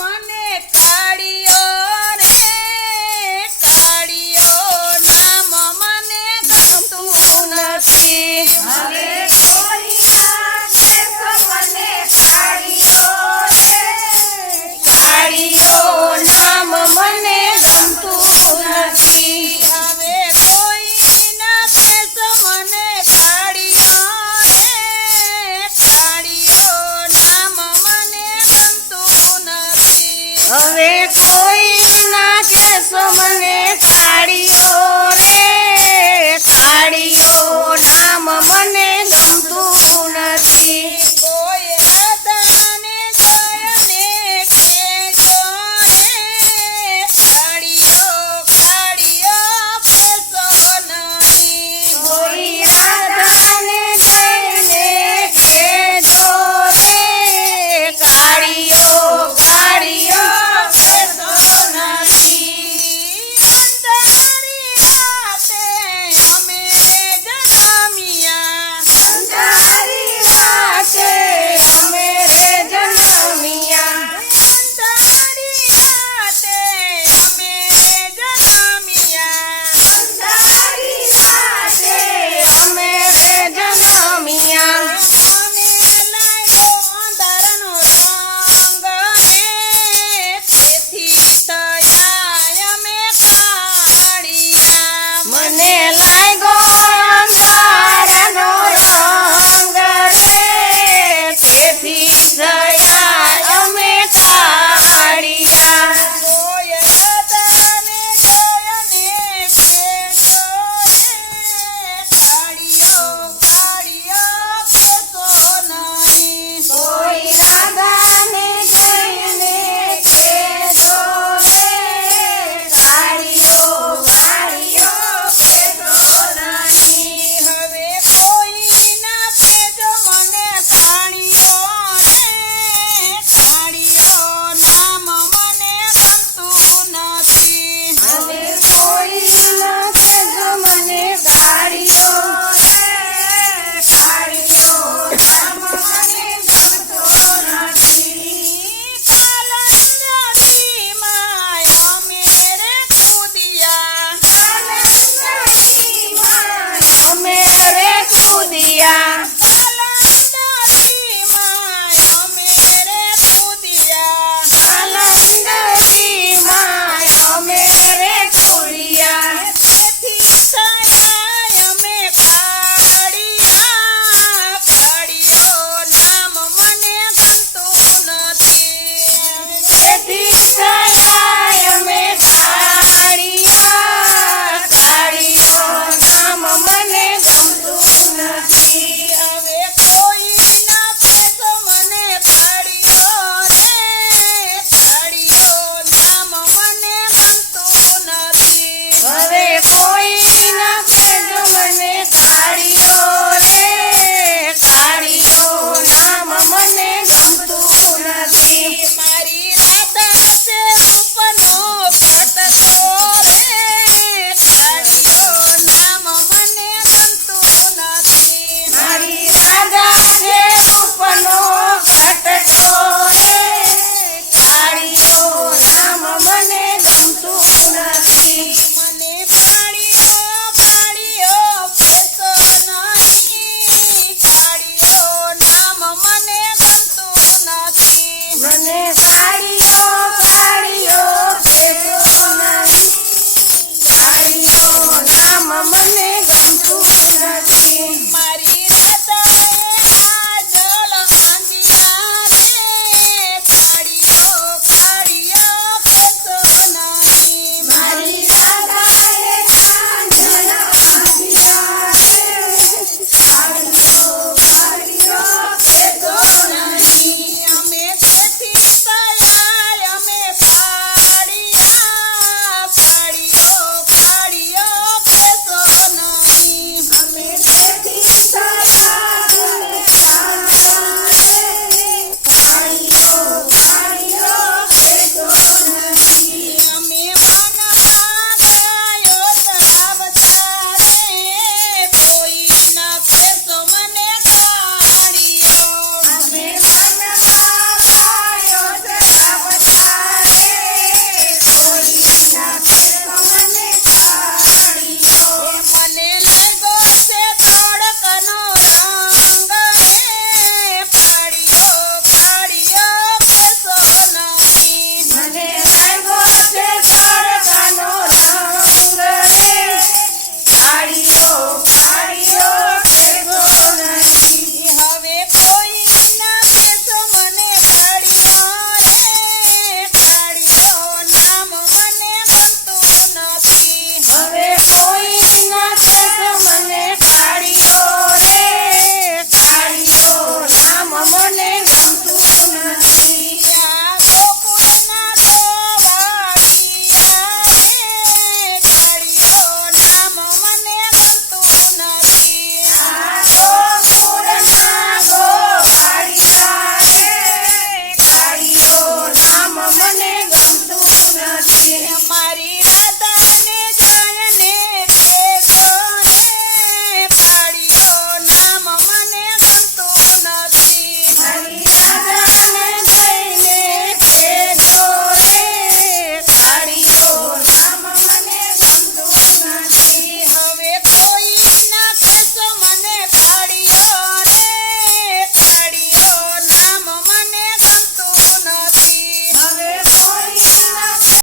મને કાળિયો રે કાળિયો નામ મને ગમતું નથી. હવે કોઈ ના કહેશો મને કાળિયો રે કાળિયો નામ મને ગમતું નથી. હવે કોઈ ના કહેશો મને કાળિયો રે કાળિયો નામ મને ગમતું નથી. હવે કોઈ ના કહેશો મને કાળિયો રે કાળિયો નામ મને ગમતું નથી. કોઈ દાદાને જોઈને કહેજો રે કાળિયો કાળિયો કહેશો નહીં. કોઈ આધાને જઈને કહેજો રે કાળિયો કાળિયો કહેશો નહીં. અંધારી રાતે અમે જન્મ્યા અંધારી રાતે અમે રે જન્મ્યા અંધારી રાતે અમે જન્મ્યા અંધારી રાતે અમે રે જન્મ્યા મને લાગ્યો અંધારાનો રંગ રે તેથી થયા અમે કાળિયા. મને લાગ્યો અંધારાનો રંગ રે તેથી થયા અમે કાળિયા. કોઈ દાદાને જોઈને કહેજો રે કાળિયો કાળિયો કહેશો નહીં. કોઈ નાદાને જઈને કહેજો રે કાળિયો કાળિયો કહેશો નહીં. હવે કોઈ ના કહેજો મને કાળિયો રે કાળિયો નામ મને ગમતું નથી. હવે કોઈ ના કહેજો મને કાળિયો રે કાળિયો નામ મને ગમતો નથી. કાલંદરીમાં અમે રે કૂદ્યા નદીમાં અમે રે કૂદ્યા